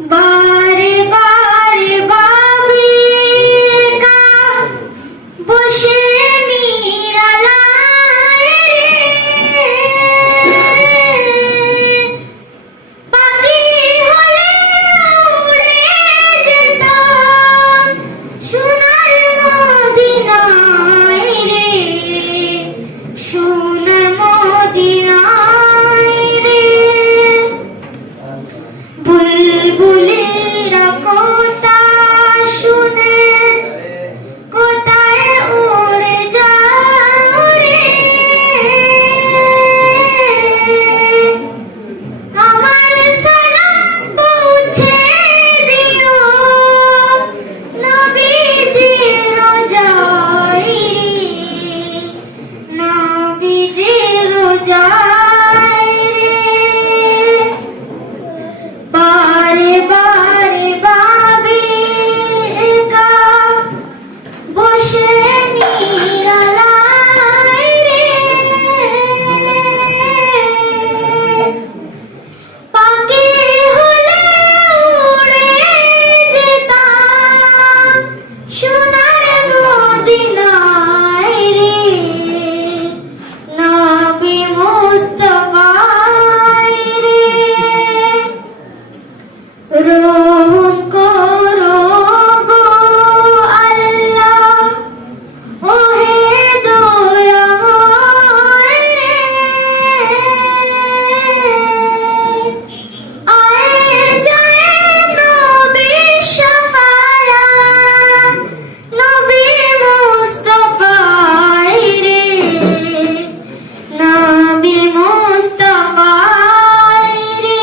বারে বারে ভাবি একা বসে নিরালায় পাখি হলে উড়ে যেতাম সোনার মদিনায় রে, সোনার মদিনায় রে। বুলবুলিরা কথা শুনে কোথায় উড়ে যাও রে, আমার সালাম পৌঁছে দিও নবীজির রোজায় রে, নবীজির রোজায় রে। বারে বারে ভাবি একা বসে নিরালায় রে, পাখি হলে উড়ে যেতাম সোনার মদিনায় রে, নবী মুস্তাফায় রে। রহম করো গো আল্লাহ, ওহে দয়াময় রে, আয়ে যায় নবী শাফায়াত নবী মুস্তাফায় রে, নবী মুস্তাফায় রে।